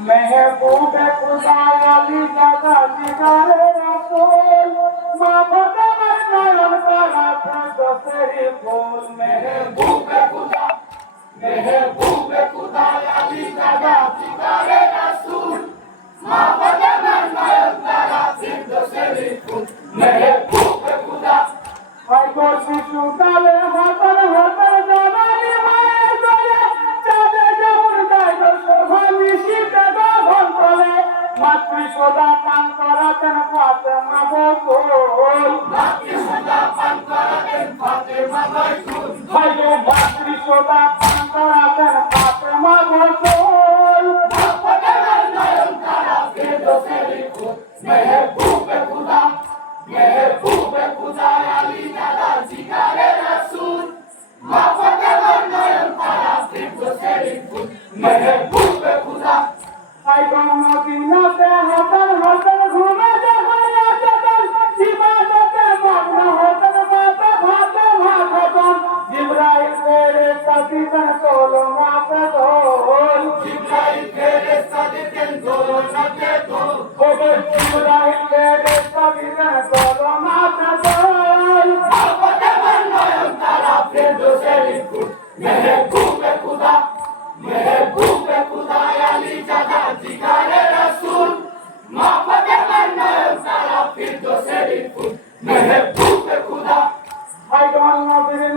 महबूब खुदा अली दादा जिगारे रसूल मोहब्बत नयन तारा दसरी फूल महबूब खुदा अली दादा जिगारे रसूल मोहब्बत नयन तारा दसरी फूल महबूब खुदा हाय को शिशु डाले होतर होतर जवानी माए गले चाँदे जमुन गाय शोभानी शीते गोभन तले मातृसोदा पान करातेन फातेमा बकुल मातृसोदा पान करातेन फातेमा बकुल हाय को मातृसोदा पान करातेन फातेमा बकुल मोहब्बत नयन तारा दसरी फूल महबूब खुदा अली दादा जिगारे रसूल मोहब्बत नयन तारा दसरी फूल महबूब खुदा आई मदीना से हसन हसन घूमे जहां चतन इबादत मग्न होतन बात भाते भातन जिब्राइल तेरे सदीकन सोलो माते ढोल जिब्राइल तेरे सदीकन सोलो माते ढोल ओ जिब्राइल तेरे सदीकन सोलो माते ढोल मोहब्बत नयन तारा दसरी फूल महबूब खुदा अली दादा जिगारे रसूल मोहब्बत नयन तारा दसरी फूल महबूब खुदा हाय नबीर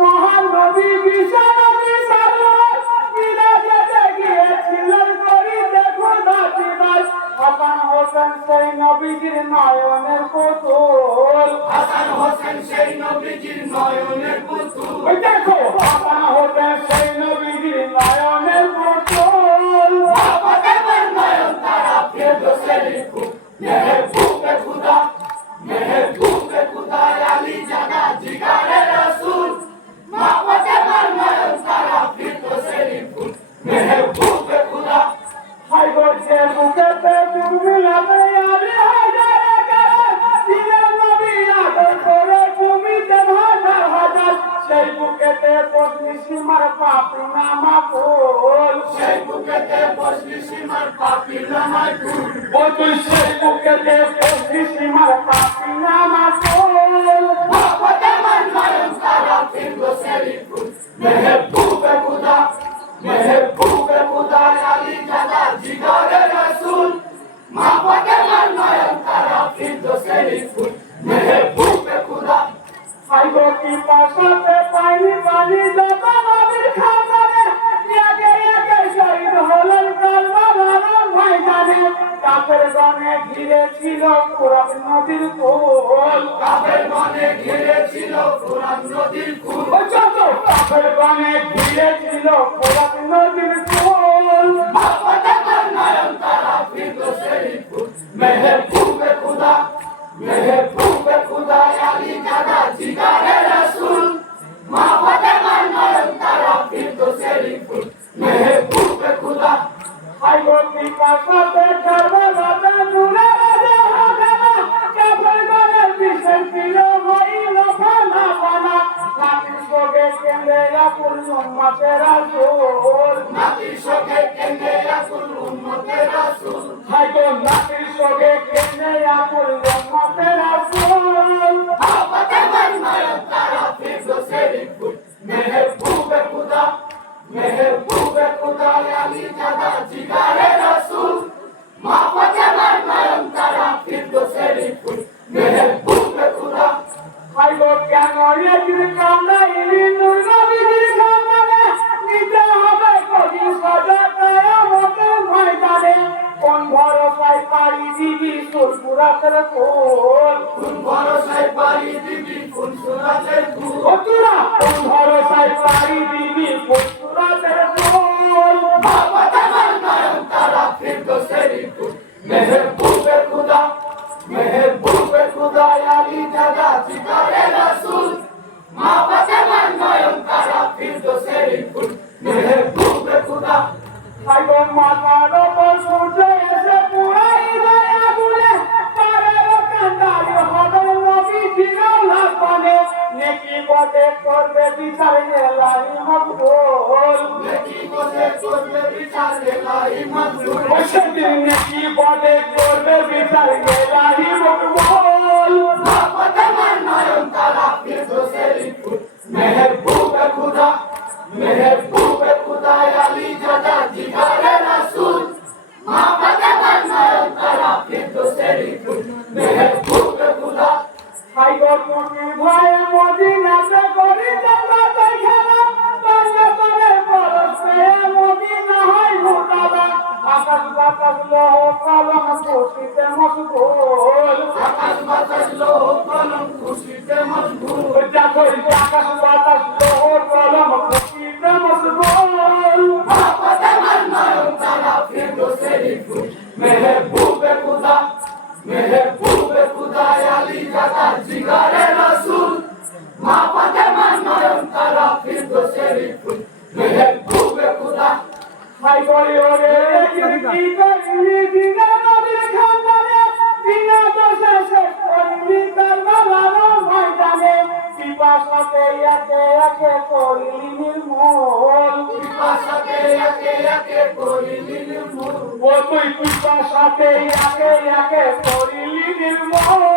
मोहन नबी বিশাল নবী সাল্লাল্লাহু মিরাজে গিয়েছিলেন করিতে খোদা দিদার হাসান হোসেন সেই নবীজির নয়নের পুতুল হাসান হোসেন সেই নবীজির নয়নের পুতুল ওই দেখো হাসান হোসেন সেই নবীজির নয়নের পুতুল মোহব্বত নয়ন তারা দসরি ফূল महबूब खुदा अली दादा जिगारे रसूल मोहब्बत नयन तारा दसरी फूल महबूब खुदा हाय गोचे बुकेते मिलाते आली हाजारे करे दिले नबी आदर करे तुमिते हाजार हाजार সেই বুকেতে বসলি সীমার পাপি নামা ফুল সেই বুকেতে বসলি সীমার পাপি নামা ফুল ও তুই সেই বুকেতে বসলি সীমার পাপি নামা ফুল মোহব্বত নয়ন তারা দসরি ফুল महबूब खुदा अली दादा जिगारे रसूल मोहब्बत नयन तारा दसरी फूल महबूब खुदा हाय गो की पासाते पानी पानी दादा नबीर खाने आगे आगे शहीद হলেন কারবালার ময়দানে কাফের গনে ঘিরে ছিল কুরআন নদীর কুল কাফের গনে ঘিরে ছিল কুরআন নদীর কুল যত কাফের গনে ঘিরে ছিল কুরআন নদীর কুল মোহব্বত নয়ন তারা দসরি ফূল महबूब खुदा अली दादा जिगारे रसूल मोहब्बत नयन तारा दसरी फूल महबूब खुदा हाय गोपी पासाते करबलाते नुरे राजा काफिर गने बिशन किलो हइलो खाना पाना नाती सोगे केंदे याकुल उम्मते रसूल नाती सोगे केंदे याकुल उम्मते रसूल हाय गो नाती सोगे केंदे याकुल उम्मते रसूल मोहब्बत नयन तारा दसरी फूल महबूब खुदा अली दादा जिगारे रसूल मोहब्बत नयन तारा दसरी फूल महबूब खुदा हाय गो কেন এজির কান্দাইলি নূর নবীর খানে নিতে হবে কবি সাজা কিয়ামত ময়দানে কোন ভরসায় পাড়ি দিবি ফুলসুরাতের ফুল কোন ভরসায় পাড়ি দিবি ফুলসুরাতের ফুল ও তোরা কোন ভরসায় পাড়ি দিবি ফুলসুরাতের ফুল মোহব্বত নয়ন তারা দসরি ফূল महबूब खुदा अली दादा जिगारे रसूल मोहब्बत नयन तारा दसरी फूल महबूब खुदा हाय गो मातार पर सूरज एसे पुराई दया गुले पारे कांदारी हदर नबी जिगाला बने नेकी পদে করবে বিচার এলাহি মকবুল নেকি পদে করবে বিচার এলাহি মকবুল সেদিন নেকি পদে করবে বিচার এলাহি মকবুল মাপতে মান নয়ন তারা ফিরদৌসের ফুল মেহবুবে খুদা আলী জাদা জিগারে রাসূল মাপতে মান নয়ন তারা ফিরদৌসের ফুল মেহবুবে খুদা হাই গো তুমি ভয় মদিনাতে করি জান্নাতে খেলা বাংলা করে পরশে মদিনা হয় মুতাবা আকাশ বাতাস লোহ কলম খুশিতে মশগুল আকাশ বাতাস লোহ কলম খুশিতে মশগুল দেখো আকাশ বাতাস লোহ কলম খুশিতে মশগুল মাপতে মান নয়ন তারা ফিরদৌসের ফুল মেহবুবে খুদা আলী জাদা জিগারে রাসূল মাপতে মান নয়ন তারা ফিরদৌসের ফুল মেহবুবে খুদা হাই গরি ওরে কি করি দিনা নবীর খানদানে বিনা দোষে শেষ করলি কারবালার ময়দানে পিপাসাতে একে করিলি নির্মূল পিপাসাতে একে করিলি নির্মূল ও তুই পিপাসাতে একে করিলি নির্মূল